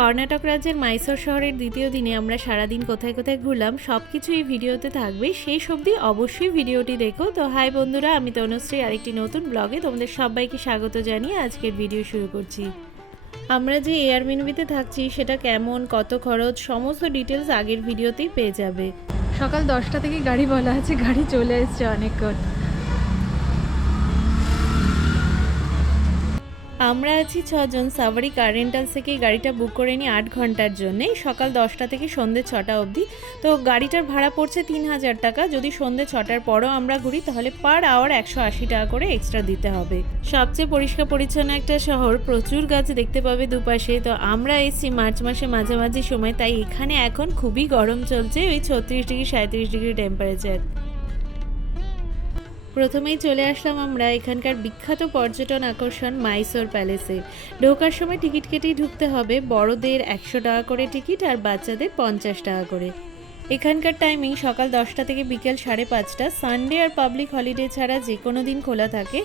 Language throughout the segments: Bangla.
কর্ণাটক রাজ্যের মাইসোর শহরের দ্বিতীয় দিনে আমরা সারাদিন কোথায় কোথায় ঘুরলাম সব কিছু এই ভিডিওতে থাকবে। শেষ অবধি অবশ্যই ভিডিওটি দেখো। তো হাই বন্ধুরা, আমি তনুশ্রী আরেকটি নতুন ব্লগে তোমাদের সবাইকে স্বাগত জানিয়ে আজকের ভিডিও শুরু করছি। আমরা যে এয়ারবিনবিতে থাকছি, সেটা কেমন, কত খরচ, সমস্ত ডিটেলস আগের ভিডিওতেই পেয়ে যাবে। সকাল দশটা থেকে গাড়ি বলা আছে, গাড়ি চলে এসছে অনেকক্ষণ। আমরা আছি ছজন সাভারি কার রেন্টালস থেকে গাড়িটা বুক করে নিই আট ঘণ্টার জন্যে সকাল দশটা থেকে সন্ধ্যে ছটা অবধি। তো গাড়িটার ভাড়া পড়ছে তিন হাজার টাকা। যদি সন্ধ্যে ছটার পরও আমরা ঘুরি, তাহলে পার আওয়ার একশো আশি টাকা করে এক্সট্রা দিতে হবে। সবচেয়ে পরিষ্কার পরিচ্ছন্ন একটা শহর, প্রচুর গাছ দেখতে পাবে দুপাশে। তো আমরা এসছি মার্চ মাসে মাঝামাঝি সময়, তাই এখানে এখন খুবই গরম চলছে, ওই ছত্রিশ ডিগ্রি সাঁত্রিশ ডিগ্রি টেম্পারেচার প্রথমেই চলে আসলাম আমরা এখানকার বিখ্যাত পর্যটন আকর্ষণ মাইসোর প্যালেসে। ঢোকার সময় টিকিট কেটেই ঢুকতে হবে, বড়দের একশো টাকা করে টিকিট আর বাচ্চাদের পঞ্চাশ টাকা করে। এখানকার টাইমিং সকাল দশটা থেকে বিকেল সাড়ে পাঁচটা। সানডে আর পাবলিক হলিডে ছাড়া যে কোনো দিন খোলা থাকে।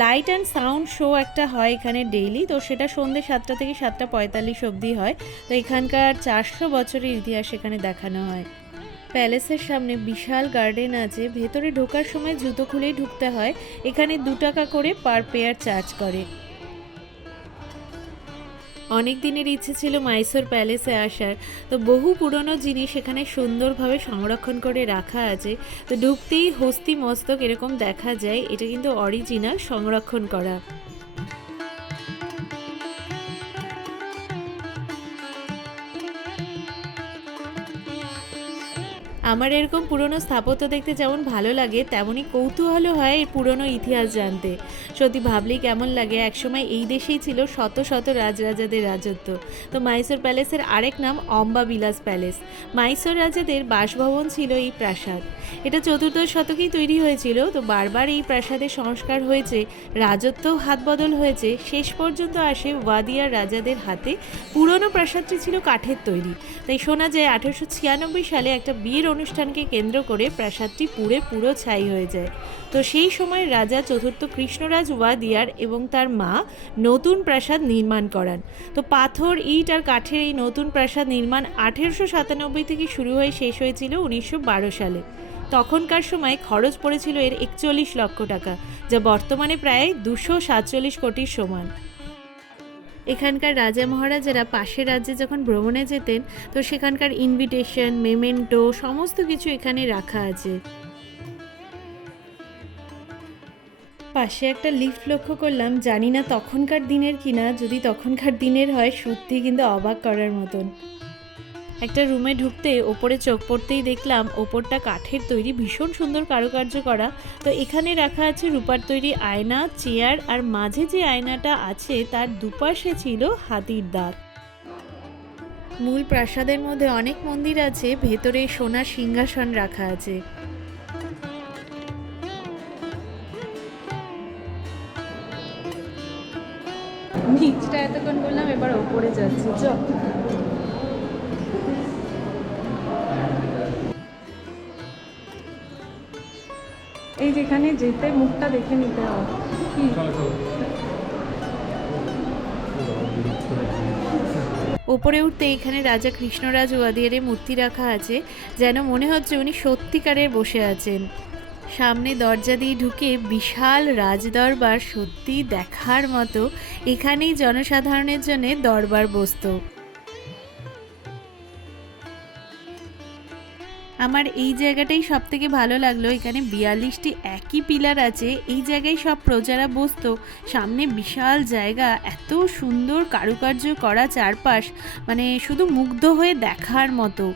লাইট অ্যান্ড সাউন্ড শো একটা হয় এখানে ডেইলি তো সেটা সন্ধ্যে সাতটা থেকে সাতটা পঁয়তাল্লিশ অবধি হয়। তো এখানকার চারশো বছরের ইতিহাস এখানে দেখানো হয়। প্যালেসের সামনে বিশাল গার্ডেন আছে। ভেতরে ঢোকার সময় জুতো খুলেই ঢুকতে হয়। এখানে দু টাকা করে পার পেয়ার চার্জ করে। অনেক দিনের ইচ্ছে ছিল মাইসোর প্যালেসে আসার। তো বহু পুরনো জিনিস এখানে সুন্দরভাবে সংরক্ষণ করে রাখা আছে। তো ঢুকতেই হস্তি মস্তক এরকম দেখা যায়। এটা কিন্তু অরিজিনাল সংরক্ষণ করা। আমার এরকম পুরনো স্থাপত্য দেখতে যেমন ভালো লাগে, তেমনই কৌতূহল হয় এই পুরনো ইতিহাস জানতে। সত্যি ভাবলেই কেমন লাগে, একসময় এই দেশেই ছিল শত শত রাজরাজাদের রাজত্ব। তো মাইসোর প্যালেসের আরেক নাম অম্বা বিলাস প্যালেস। মাইসোর রাজাদের বাসভবন ছিল এই প্রাসাদ। এটা চতুর্দশ শতকেই তৈরি হয়েছিল, তো বারবার এই প্রাসাদের সংস্কার হয়েছে, রাজত্বও হাত বদল হয়েছে, শেষ পর্যন্ত আসে ওয়াদিয়ার রাজাদের হাতে। পুরনো প্রাসাদটি ছিল কাঠের তৈরি। তাই শোনা যায় আঠারোশো ছিয়ানব্বই সালে একটা বিয়ের অনুষ্ঠানকে কেন্দ্র করে প্রাসাদটি পুড়ে পুরো ছাই হয়ে যায়। তো সেই সময় রাজা চতুর্থ কৃষ্ণরাজ ওয়াদিয়ার এবং তার মা নতুন প্রাসাদ নির্মাণ করান। তো পাথর, ইট আর কাঠের এই নতুন প্রাসাদ নির্মাণ আঠেরোশো সাতানব্বই থেকে শুরু হয়ে শেষ হয়েছিল উনিশশো বারো সালে। তখনকার সময় খরচ পড়েছিল এর একচল্লিশ লক্ষ টাকা, যা বর্তমানে প্রায় দুশো সাতচল্লিশ কোটির সমান। এখানকার রাজা মহারাজারা পাশের রাজ্যে যখন ভ্রমণে যেতেন, তো সেখানকার ইনভিটেশন মেমেন্টো সমস্ত কিছু এখানে রাখা আছে। পাশে একটা লিফট লক্ষ্য করলাম, জানি না তখনকার দিনের কিনা, যদি তখনকার দিনের হয়, সত্যি কিন্তু অবাক করার মতন। একটা রুমে ঢুকতে ওপরে চোখ পড়তেই দেখলাম ওপরটা কাঠের তৈরি, ভীষণ সুন্দর কারুকার্য করা। তো এখানে রাখা আছে রূপার তৈরি আয়না, চেয়ার, আর মাঝে যে আয়নাটা আছে তার দুপাশে ছিল হাতির দাঁত। মূল প্রাসাদের মধ্যে অনেক মন্দির আছে, ভেতরে সোনার সিংহাসন রাখা আছে। নিচটা এতক্ষণ বললাম, এবার ওপরে যাচ্ছি। চ এই যেখানে যেতে মুখটা দেখে নিতে হবে। কি? ওপরে উঠতে এখানে রাজা কৃষ্ণরাজ ওয়াদিয়ারের মূর্তি রাখা আছে যেন মনে হচ্ছে উনি সত্যিকারের বসে আছেন। সামনে দরজা দিয়ে ঢুকে বিশাল রাজদরবার সত্যি দেখার মতো এখানেই জনসাধারণের জন্য দরবার বসত। আমার এই জায়গাটাই সব থেকে ভালো লাগল। এখানে বিয়াল্লিশটি একই পিলার আছে। এই জায়গায় সব প্রজারা বসতো। সামনে বিশাল জায়গা, এত সুন্দর কারুকার্য করা চারপাশ মানে শুধু মুগ্ধ হয়ে দেখার মতো।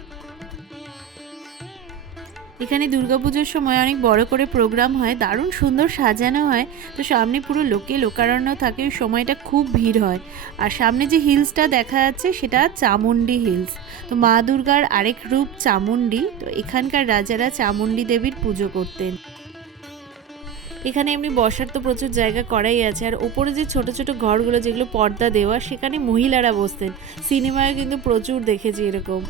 এখানে দুর্গাপুজোর সময় অনেক বড় করে প্রোগ্রাম হয়, দারুণ সুন্দর সাজানো হয়। তো সামনে পুরো লোকে লোকারণ্য থাকে, ওই সময়টা খুব ভিড় হয়। আর সামনে যে হিলসটা দেখা যাচ্ছে, সেটা চামুন্ডি হিলস। তো মা দুর্গার আরেক রূপ চামুন্ডি তো এখানকার রাজারা চামুন্ডি দেবীর পুজো করতেন। এখানে এমনি বসার তো প্রচুর জায়গা করাই আছে। আর ওপরে যে ছোট ছোট ঘরগুলো, যেগুলো পর্দা দেওয়া, সেখানে মহিলারা বসতেন। সিনেমায় কিন্তু প্রচুর দেখেছি এরকম।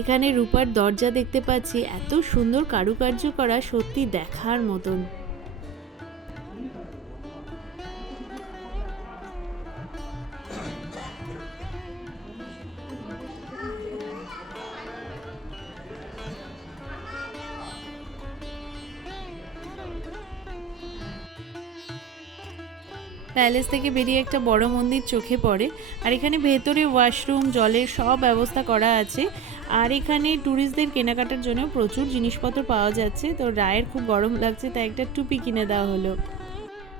এখানে রূপার দরজা দেখতে পাচ্ছি। এত সুন্দর কারুকার্য করা সত্যি দেখার মতন। প্যালেস থেকে বেরিয়ে একটা বড় মন্দির চোখে পড়ে। আর এখানে ভেতরে ওয়াশরুম, জলের সব ব্যবস্থা করা আছে। আর এখানে ট্যুরিস্টদের কেনাকাটার জন্য প্রচুর জিনিসপত্র পাওয়া যাচ্ছে। তো রায়ের খুব গরম লাগছে, তাই একটা টুপি কিনে দেওয়া হলো।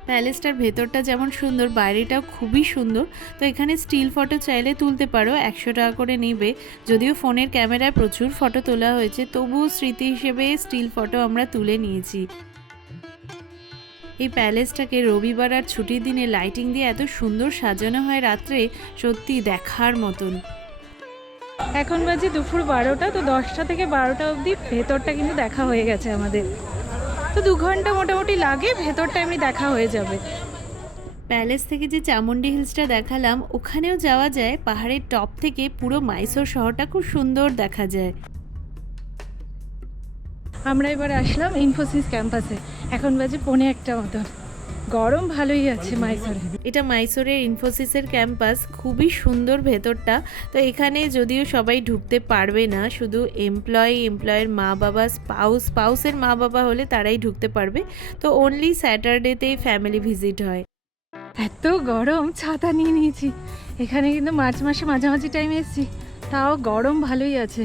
প্যালেসটার ভেতরটা যেমন সুন্দর, বাইরেটাও খুবই সুন্দর। তো এখানে স্টিল ফটো চাইলে তুলতে পারো, একশো টাকা করে নেবে। যদিও ফোনের ক্যামেরায় প্রচুর ফটো তোলা হয়েছে, তবুও স্মৃতি হিসেবে স্টিল ফটো আমরা তুলে নিয়েছি। এই প্যালেসটাকে রবিবার আর ছুটির দিনে লাইটিং দিয়ে এত সুন্দর সাজানো হয় রাত্রে সত্যি দেখার মতন। এখন বাজে দুপুর বারোটা তো দশটা থেকে বারোটা অবধি ভেতরটা কিন্তু দেখা হয়ে গেছে আমাদের। তো দু ঘণ্টা মোটামুটি লাগে ভেতরটা এমনি দেখা হয়ে যাবে। প্যালেস থেকে যে চামুন্ডি হিলসটা দেখালাম ওখানেও যাওয়া যায়। পাহাড়ের টপ থেকে পুরো মাইসোর শহরটা খুব সুন্দর দেখা যায়। আমরা এবার আসলাম ইনফোসিস ক্যাম্পাসে। এখন বাজে পৌনে একটা মতন। গরম ভালোই আছে মাইসোরে। এটা মাইসোরের ইনফোসিসের ক্যাম্পাস খুবই সুন্দর ভেতরটা। তো এখানে যদিও সবাই ঢুকতে পারবে না শুধু এমপ্লয়ি এমপ্লয়ের মা বাবা স্পাউস স্পাউসের মা বাবা হলে তারাই ঢুকতে পারবে। তো অনলি স্যাটারডেতেই ফ্যামিলি ভিজিট হয়। এত গরম ছাতা নিয়ে নিয়েছি। এখানে কিন্তু মার্চ মাসে মাঝামাঝি টাইমে এসেছি। তাও গরম ভালোই আছে।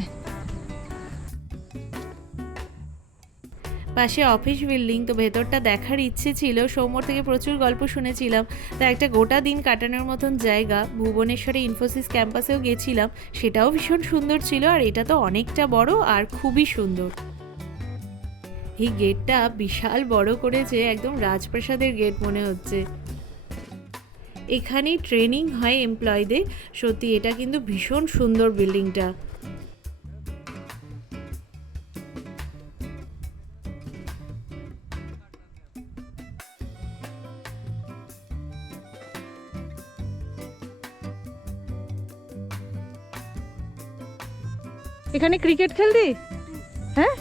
পাশে অফিস বিল্ডিং, তো ভেতরটা দেখার ইচ্ছে ছিল। সৌম্যর থেকে প্রচুর গল্প শুনেছিলাম। তা একটা গোটা দিন কাটানোর মতন জায়গা। ভুবনেশ্বরে ইনফোসিস ক্যাম্পাসেও গেছিলাম। সেটাও ভীষণ সুন্দর ছিল, আর এটা তো অনেকটা বড় আর খুবই সুন্দর। এই গেটটা বিশাল বড় করেছে, একদম রাজপ্রাসাদের গেট মনে হচ্ছে। এখানেই ট্রেনিং হয় এমপ্লয়ীদের। সত্যি, এটা কিন্তু ভীষণ সুন্দর বিল্ডিংটা। এখানে ক্রিকেট খেলতি হ্যাঁ?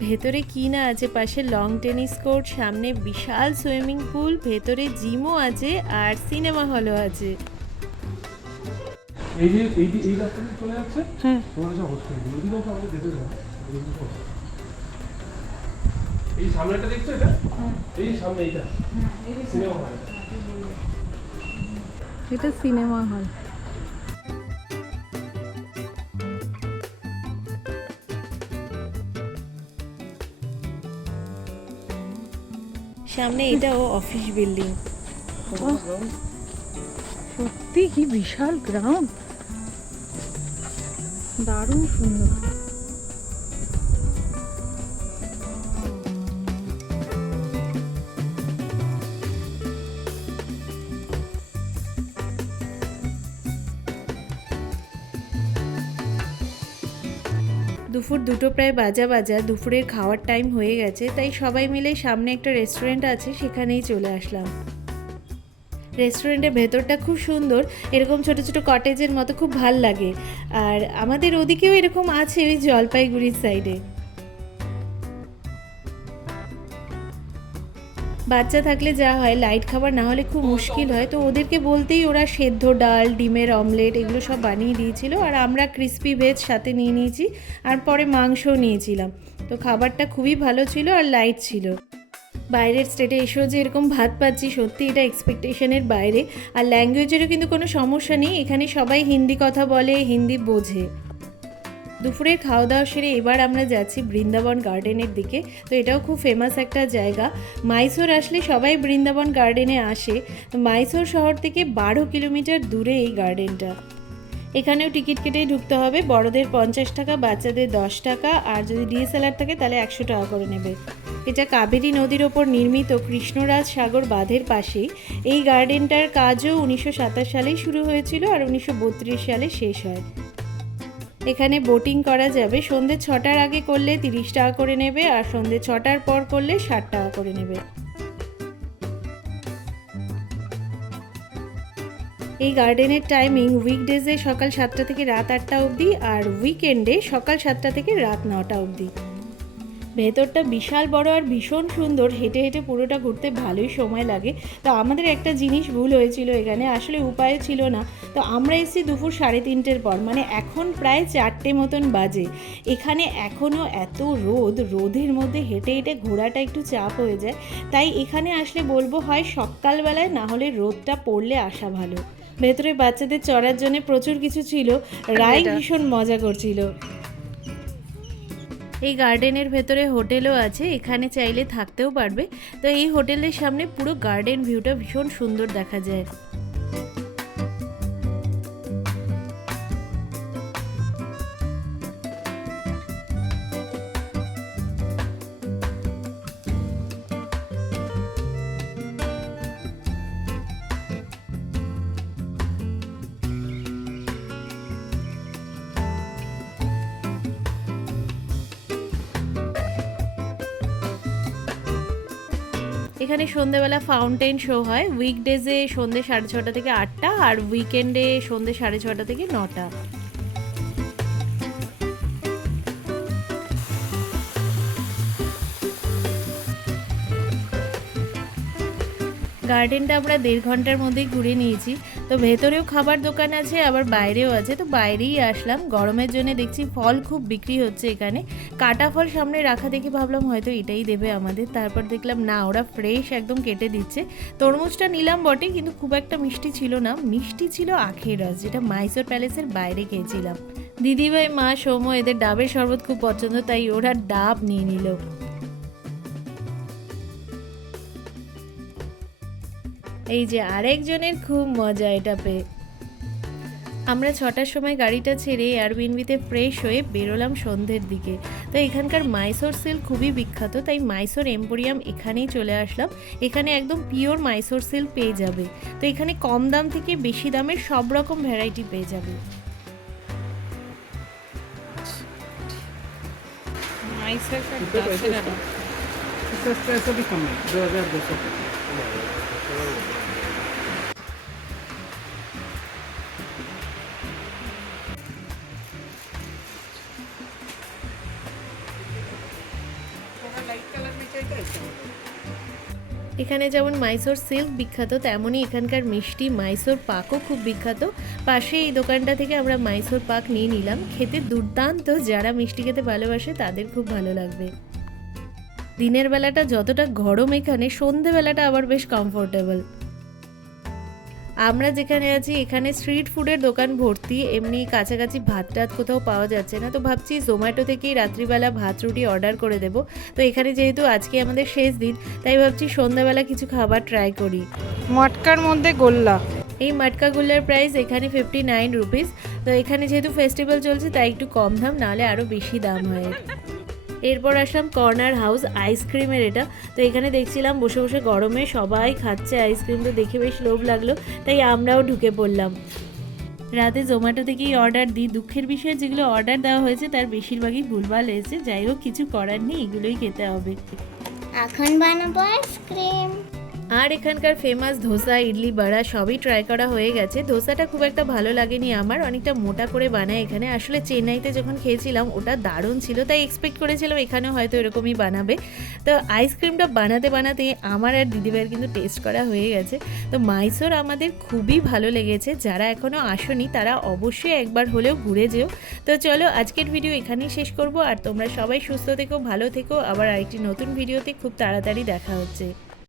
ভেতরে কি না আছে? পাশে লং টেনিস কোর্ট সামনে বিশাল সুইমিং পুল ভেতরে জিমও আছে আর সিনেমা হলও আছে। এই যে এই যে- এই রাস্তা দিয়ে চলে যাচ্ছে? হ্যাঁ। তোমার কাছে হোস্টেল ওদিকেও তো আমাদের যেতে hostel। এই সামনেটা দেখছ এটা? এই সামনে এইটা। সিনেমা হল এটা সিনেমা হল। সামনে এটাও অফিস বিল্ডিং সত্যি কি বিশাল গ্রাউন্ড দারুণ সুন্দর। দুপুর দুটো প্রায় বাজা বাজা, দুপুরের খাওয়ার টাইম হয়ে গেছে, তাই সবাই মিলে সামনে একটা রেস্টুরেন্ট আছে, সেখানেই চলে আসলাম। রেস্টুরেন্টের ভেতরটা খুব সুন্দর, এরকম ছোট ছোট কটেজের মতো খুব ভালো লাগে। আর আমাদের ওদিকেও এরকম আছে ওই জলপাইগুড়ির সাইডে বাচ্চা থাকলে যা হয় লাইট খাবার না হলে খুব মুশকিল হয়। তো ওদেরকে বলতেই ওরা সেদ্ধ ডাল, ডিমের অমলেট এগুলো সব বানিয়ে দিয়েছিল আর আমরা ক্রিস্পি ভেজ সাথে নিয়ে নিয়েছি আর পরে মাংসও নিয়েছিলাম। তো খাবারটা খুবই ভালো ছিল আর লাইট ছিল। বাইরের স্টেটে এসেও যে এরকম ভাত পাচ্ছি, সত্যি এটা এক্সপেকটেশনের বাইরে। আর ল্যাঙ্গুয়েজেরও কিন্তু কোনো সমস্যা নেই, এখানে সবাই হিন্দি কথা বলে, হিন্দি বোঝে। দুপুরের খাওয়া দাওয়া সেরে এবার আমরা যাচ্ছি বৃন্দাবন গার্ডেনের দিকে। তো এটাও খুব ফেমাস একটা জায়গা। মাইসোর আসলে সবাই বৃন্দাবন গার্ডেনে আসে। মাইসোর শহর থেকে বারো কিলোমিটার দূরে এই গার্ডেনটা। এখানেও টিকিট কেটেই ঢুকতে হবে। বড়দের পঞ্চাশ টাকা, বাচ্চাদের দশ টাকা, আর যদি ডিএসএলআর থাকে তাহলে একশো টাকা করে নেবে। এটা কাবেরী নদীর ওপর নির্মিত। কৃষ্ণরাজ সাগর বাঁধের পাশেই। এই গার্ডেনটার কাজও উনিশশো সালেই শুরু হয়েছিল আর উনিশশো বত্রিশ সালে শেষ হয়। এখানে বোটিং করা যাবে। সন্ধ্যে ছটার আগে করলে তিরিশ টাকা করে নেবে আর সন্ধ্যে ছটার পর করলে ষাট টাকা করে নেবে। এই গার্ডেনের টাইমিং উইকডেজে সকাল সাতটা থেকে রাত আটটা অবধি আর উইকেন্ডে সকাল সাতটা থেকে রাত নটা অবধি। ভেতরটা বিশাল বড় আর ভীষণ সুন্দর। হেঁটে হেঁটে পুরোটা ঘুরতে ভালোই সময় লাগে। তো আমাদের একটা জিনিস ভুল হয়েছিল এখানে আসলে উপায় ছিল না। তো আমরা এসেছি দুপুর সাড়ে তিনটের পর মানে এখন প্রায় চারটে মতন বাজে। এখানে এখনও এত রোদ রোদের মধ্যে হেঁটে হেঁটে ঘোরাটা একটু চাপ হয়ে যায়। তাই এখানে আসলে বলব হয় সকালবেলায় না হলে রোদটা পড়লে আসা ভালো। ভেতরে বাচ্চাদের চড়ার জন্য প্রচুর কিছু ছিল। রায় ভীষণ মজা করছিল। এই গার্ডেনের ভেতরে হোটেলও আছে, এখানে চাইলে থাকতেও পারবে। তো এই হোটেলের সামনে পুরো গার্ডেন ভিউটা ভীষণ সুন্দর দেখা যায়। এখানে সন্ধ্যেবেলা ফাউন্টেন শো হয়। উইকডেজে সন্ধ্যে সাড়ে ছটা থেকে আটটা আর উইকেন্ডে সন্ধ্যে সাড়ে ছটা থেকে নটা। গার্ডেনটা আমরা দেড় ঘণ্টার মধ্যেই ঘুরে নিয়েছি। তো ভেতরেও খাবার দোকান আছে, আবার বাইরেও আছে। তো বাইরেই আসলাম। গরমের জন্য দেখছি ফল খুব বিক্রি হচ্ছে এখানে। কাটা ফল সামনে রাখা দেখে ভাবলাম হয়তো এটাই দেবে আমাদের। তারপর দেখলাম, না, ওরা ফ্রেশ একদম কেটে দিচ্ছে। তরমুজটা নিলাম বটে, কিন্তু খুব একটা মিষ্টি ছিল না। মিষ্টি ছিল আখের রস, যেটা মাইসোর প্যালেসের বাইরে খেয়েছিলাম। দিদিভাই, মা সৌম এদের ডাবের শরবত খুব পছন্দ, তাই ওরা ডাব নিয়ে নিল। এই যে আরেকজনের খুব মজা এটা পেয়ে। আমরা ছটার সময় গাড়িটা ছেড়ে এয়ারবিনবিতে ফ্রেশ হয়ে বেরোলাম সন্ধ্যের দিকে। তো এখানকার মাইসোর সিল্ক খুবই বিখ্যাত তাই মাইসোর এম্পোরিয়াম এখানেই চলে আসলাম। এখানে একদম পিওর মাইসোর সিল্ক পেয়ে যাবে। তো এখানে কম দাম থেকে বেশি দামের সব রকম ভ্যারাইটি পেয়ে যাবে। মাইসোর इसका पैसा भी कम है दो हजार दो सौ এখানে যেমন মাইসোর সিল্ক বিখ্যাত তেমনই এখানকার মিষ্টি মাইসোর পাকও খুব বিখ্যাত পাশে এই দোকানটা থেকে আমরা মাইসোর পাক নিয়ে নিলাম খেতে দুর্দান্ত যারা মিষ্টি খেতে ভালোবাসে তাদের খুব ভালো লাগবে দিনের বেলাটা যতটা গরম এখানে সন্ধেবেলাটা আবার বেশ কমফোর্টেবল আমরা যেখানে আছি এখানে স্ট্রিট ফুডের দোকান ভর্তি এমনি কাছাকাছি ভাত টাত কোথাও পাওয়া যাচ্ছে না। তো ভাবছি জোম্যাটো থেকেই রাত্রিবেলা ভাত রুটি অর্ডার করে দেবো। তো এখানে যেহেতু আজকে আমাদের শেষ দিন তাই ভাবছি সন্ধ্যাবেলা কিছু খাবার ট্রাই করি। মটকার মধ্যে গোল্লা। এই মাটকাগুলোর প্রাইস এখানে ফিফটি নাইন রুপিস তো এখানে যেহেতু ফেস্টিভ্যাল চলছে তাই একটু কম দাম নাহলে আরও বেশি দাম হয়। এরপর আসলাম কর্নার হাউস আইসক্রিমের এটা। তো এখানে দেখছিলাম বসে বসে গরমে সবাই খাচ্ছে আইসক্রিম, তো দেখে বেশ লোভ লাগল, তাই আমরাও ঢুকে পড়লাম। রাতে জোম্যাটো থেকেই অর্ডার দিই। দুঃখের বিষয়ে, যেগুলো অর্ডার দেওয়া হয়েছে তার বেশিরভাগই ভুলভাল হয়েছে। যাই হোক, কিছু করার নেই, এগুলোই খেতে হবে। এখন বানাবো আইসক্রিম। আর এখানকার ফেমাস ধোসা, ইডলি, বড়া সবই ট্রাই করা হয়ে গেছে। ধোসাটা খুব একটা ভালো লাগেনি আমার, অনেকটা মোটা করে বানায় এখানে। আসলে চেন্নাইতে যখন খেয়েছিলাম, ওটা দারুণ ছিল, তাই এক্সপেক্ট করেছিলাম এখানেও হয়তো এরকমই বানাবে। তো আইসক্রিমটা বানাতে বানাতে আমার আর দিদিভাইয়ের কিন্তু টেস্ট করা হয়ে গেছে। তো মাইসোর আমাদের খুবই ভালো লেগেছে। যারা এখনও আসনি, তারা অবশ্যই একবার হলেও ঘুরে যেও। তো চলো, আজকের ভিডিও এখানেই শেষ করব। আর তোমরা সবাই সুস্থ থেকো, ভালো থেকো। আবার আরেকটি নতুন ভিডিওতে খুব তাড়াতাড়ি দেখা হচ্ছে।